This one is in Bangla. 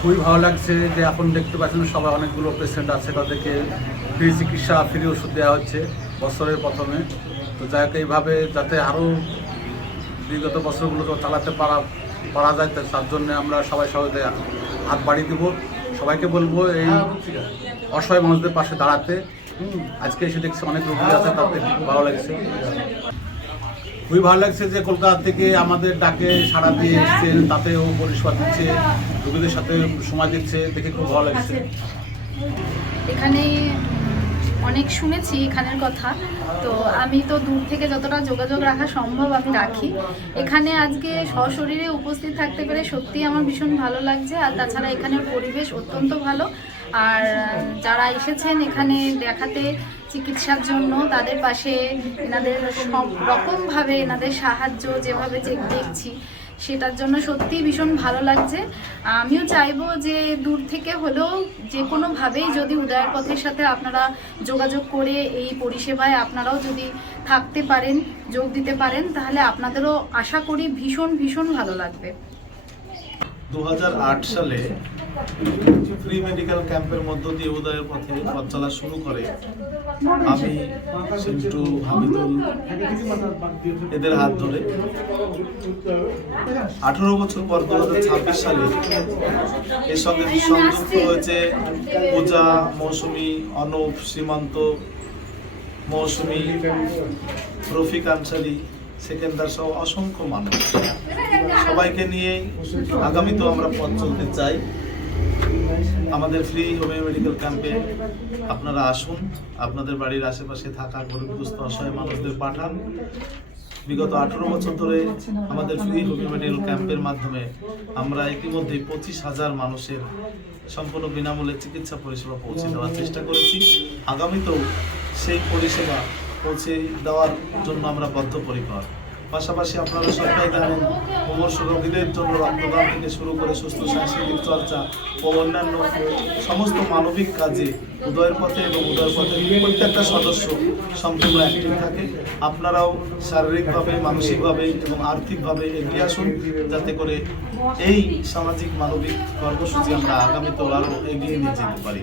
খুবই ভালো লাগছে যে এখন দেখতে পাচ্ছেন সবাই অনেকগুলো পেশেন্ট আছে তাদেরকে ফ্রি চিকিৎসা ফ্রি ওষুধ দেওয়া হচ্ছে বছরের প্রথমে। তো যাই হোক এইভাবে যাতে আরও বিগত বছরগুলো তো চালাতে পারা পারা যায় তার জন্য আমরা সবাই সবাই হাত বাড়িয়ে দেবো। সবাইকে বলব এই অসহায় মানুষদের পাশে দাঁড়াতে। আজকে এসে দেখছি অনেক রোগী আছে তাদের ভালো লাগছে। খুবই ভালো লাগছে যে কলকাতা থেকে আমাদের ডাকে সাড়া দিয়ে এসছেন তাতেও পরিষেবা দিচ্ছে রোগীদের সাথে সময় দিচ্ছে, দেখে খুব ভালো লাগছে। এখানে অনেক শুনেছি এখানের কথা, তো আমি তো দূর থেকে যতটা যোগাযোগ রাখা সম্ভব আমি রাখি। এখানে আজকে সশরীরে উপস্থিত থাকতে পেরে সত্যিই আমার ভীষণ ভালো লাগছে, আর তাছাড়া এখানের পরিবেশ অত্যন্ত ভালো। আর যারা এসেছেন এখানে দেখাতে চিকিৎসার জন্য তাদের পাশে এনাদের সব রকমভাবে এনাদের সাহায্য যেভাবে দেখছি, সেটার জন্য সত্যিই ভীষণ ভালো লাগছে। আমিও চাইব যে দূর থেকে হলেও যে কোনোভাবেই যদি উদয়ের পথের সাথে আপনারা যোগাযোগ করে এই পরিষেবায় আপনারাও যদি থাকতে পারেন, যোগ দিতে পারেন, তাহলে আপনাদেরও আশা করি ভীষণ ভীষণ ভালো লাগবে। দু হাজার আট সালে ফ্রি মেডিকেল ক্যাম্পের মধ্য দিয়ে উদয়ের পথে পথ চলা শুরু করে আমি সিন্টু, হামিদুল এদের হাত ধরে। আঠারো বছর পর দু হাজার ছাব্বিশ সালে এর সঙ্গে সংযুক্ত হয়েছে পূজা, মৌসুমী, অনুপ, সীমান্ত, মৌসুমী, রফিক আনসারি সেকেন্দার সহ অসংখ্য মানুষ। সবাইকে নিয়ে আগামীতেও আমরা পথ চলতে চাই। আমাদের ফ্রি হোমিও মেডিকেল ক্যাম্পে আপনারা আসুন, আপনাদের বাড়ির আশেপাশে থাকা গরিবগ্রস্ত অসহায় মানুষদের পাঠান। বিগত আঠারো বছর ধরে আমাদের ফ্রি হোমিও মেডিকেল ক্যাম্পের মাধ্যমে আমরা ইতিমধ্যে পঁচিশ হাজার মানুষের সম্পূর্ণ বিনামূল্যে চিকিৎসা পরিষেবা পৌঁছে দেওয়ার চেষ্টা করেছি। আগামীতেও সেই পরিষেবা পৌঁছে দেওয়ার জন্য আমরা বদ্ধপরিকর পাশাপাশি আপনারা সবাই জানেন মুমূর্ষ রোগীদের জন্য রক্তদান থেকে শুরু করে সুস্থ সাংস্কৃতিক চর্চা ও অন্যান্য সমস্ত মানবিক কাজে উদয়ের পথে এবং উদয়ের পথে প্রত্যেকটা সদস্য সম্পূর্ণ অ্যাক্টিভ থাকে। আপনারাও শারীরিকভাবে, মানসিকভাবে এবং আর্থিকভাবে এগিয়ে আসুন, যাতে করে এই সামাজিক মানবিক কর্মসূচি আমরা আগামীতেও আরও এগিয়ে নিয়ে যেতে পারি।